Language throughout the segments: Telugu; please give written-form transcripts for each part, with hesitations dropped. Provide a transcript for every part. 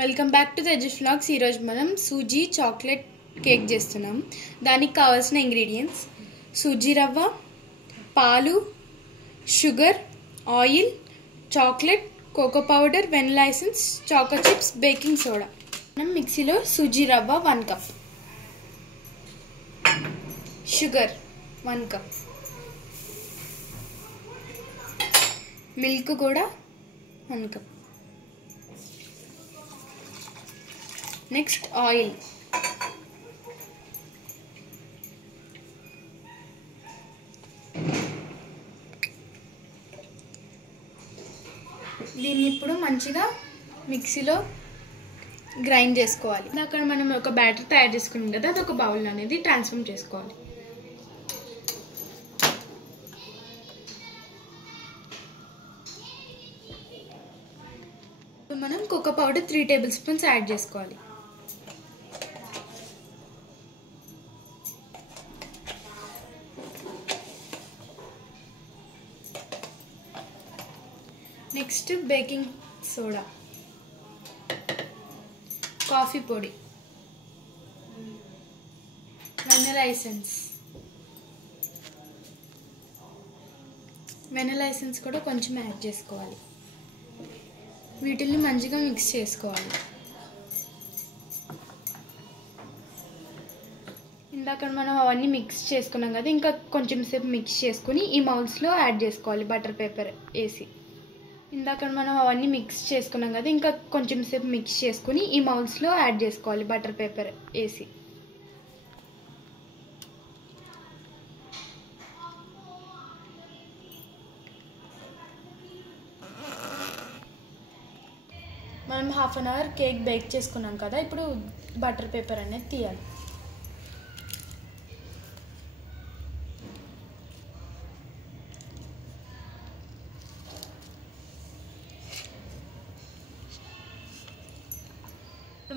Welcome back to Tejas vlogs. ఈరోజు మనం సూజీ చాక్లెట్ కేక్ చేస్తున్నాం. దానికి కావాల్సిన ఇంగ్రీడియంట్స్: సూజీ రవ్వ, పాలు, sugar, oil, chocolate, cocoa powder, vanilla essence, choco chips, baking soda. మనం మిక్సీలో సూజీ రవ్వ 1 కప్, షుగర్ 1 కప్, మిల్క్ కూడా 1 కప్, నెక్స్ట్ ఆయిల్, దీన్ని ఇప్పుడు మంచిగా మిక్సీలో గ్రైండ్ చేసుకోవాలి. అక్కడ మనం ఒక బ్యాటర్ తయారు చేసుకున్నాం కదా, అది ఒక బౌల్ అనేది ట్రాన్స్ఫార్మ్ చేసుకోవాలి. మనం cocoa powder 3 tablespoons add చేసుకోవాలి. నెక్స్ట్ బేకింగ్ సోడా, కాఫీ పొడి, వెనిలా ఎసెన్స్. వెనిలా ఎసెన్స్ కూడా కొంచెం యాడ్ చేసుకోవాలి. వీటిని మంచిగా మిక్స్ చేసుకోవాలి. ఇందాక మనం అవన్నీ మిక్స్ చేసుకున్నాం కదా, ఇంకా కొంచెం సేపు మిక్స్ చేసుకుని ఈ మౌల్స్లో యాడ్ చేసుకోవాలి. బటర్ పేపర్ వేసి బటర్ పేపర్ వేసి మనం 1/2 అవర్ కేక్ బేక్ చేసుకున్నాం కదా, ఇప్పుడు బటర్ పేపర్ అనేది తీయాలి.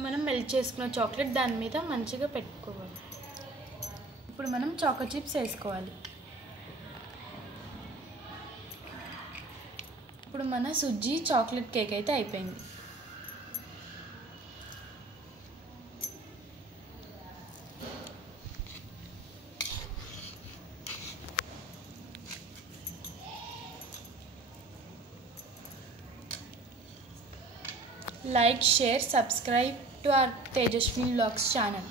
మనం మెల్ట్ చేసుకున్న చాక్లెట్ దాని మీద మంచిగా పెట్టుకోవాలి. ఇప్పుడు మనం చాకో చిప్స్ వేసుకోవాలి. ఇప్పుడు మన సుజ్జీ చాక్లెట్ కేక్ అయితే అయిపోయింది. Like, share, subscribe to our Tejaswini Vlogs channel.